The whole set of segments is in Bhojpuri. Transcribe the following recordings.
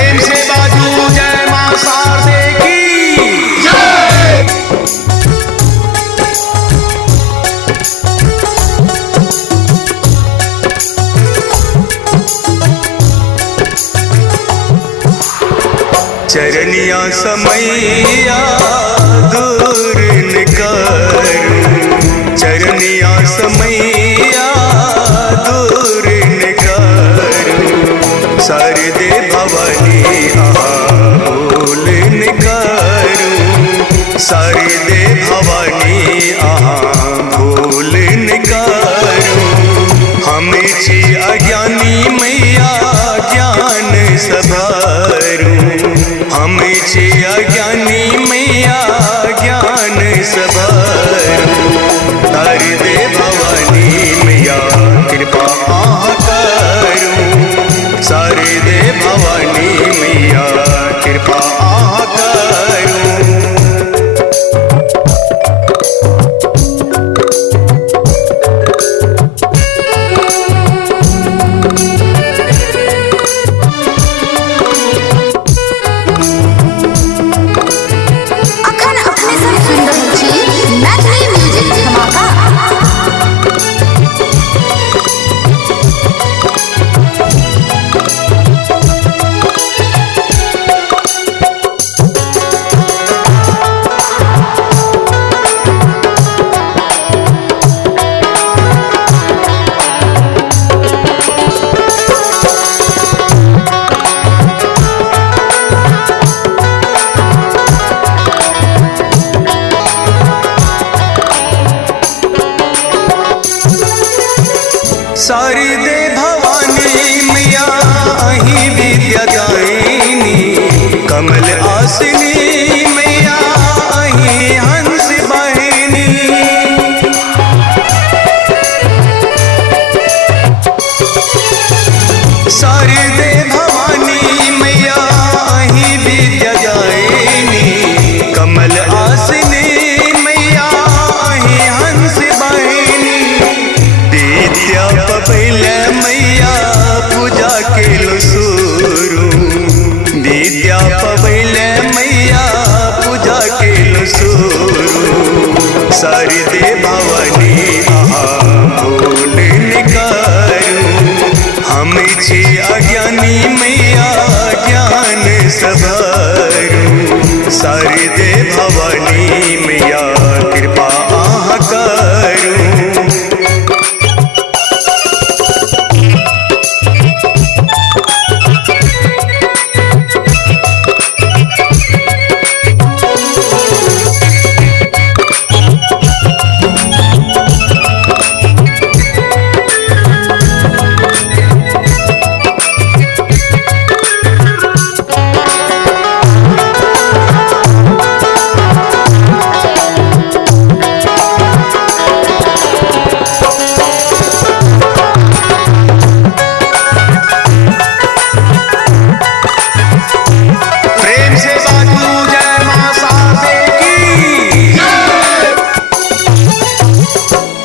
प्रेम से बाजू जय मां शारदे की जय। चरनिया समैया दूर न करूं, चरनिया समैया दूर न करूं, शारदे भवानी भूल न करूं, शारदे भवानी भूल न करूं। हम छी अज्ञानी मैया ज्ञान सभारूं, हम छी अज्ञानी मैया ज्ञान सभारूं। शारदे भवानी मैया कृपा करूं, शारदे भवानी मैया कृपा करूं। शारदे भवानी मैया अहि विद्या दायिनी, कमल आसिनी मैया अहि हंस वाहिनी। शारदे भवानी मैया अहि विद्या दायिनी, कमल आसिनी मैया अहि हंस वाहिनी। विद्या पबैले मैया पूजा के लो शुरू, विद्या पबैले मैया पूजा के लो शुरू। शारदे भवानी भूल न करूं, हम छी अज्ञानी मैया ज्ञान सभारूं। शारदे भवानी मैया कृपा करूं।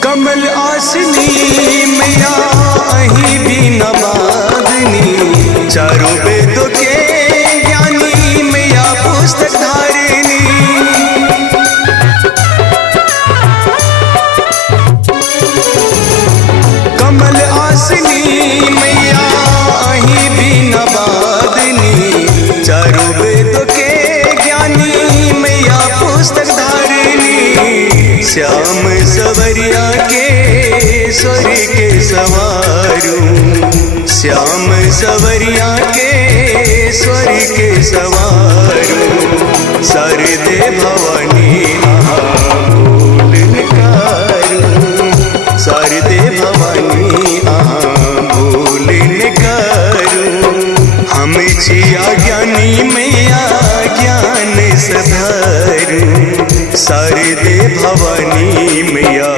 कमल आसिनी मैया अहि बीना बाधनी, चारों वेदों के ज्ञानी मैया पुस्तक धारिणी। कमल आसिनी मैया अहि बीना बाधनी, चारों वेदों के ज्ञानी मैया पुस्तक धारिणी। श्याम सवरिया के स्वर के सवारूं, श्याम सवरिया के स्वर के सवारूं। शारदे भवानी भूल न करूं, शारदे भवानी भूल न करूं। हम छी अज्ञानी मैया ज्ञान सभारूं, शारदे भवानी मैया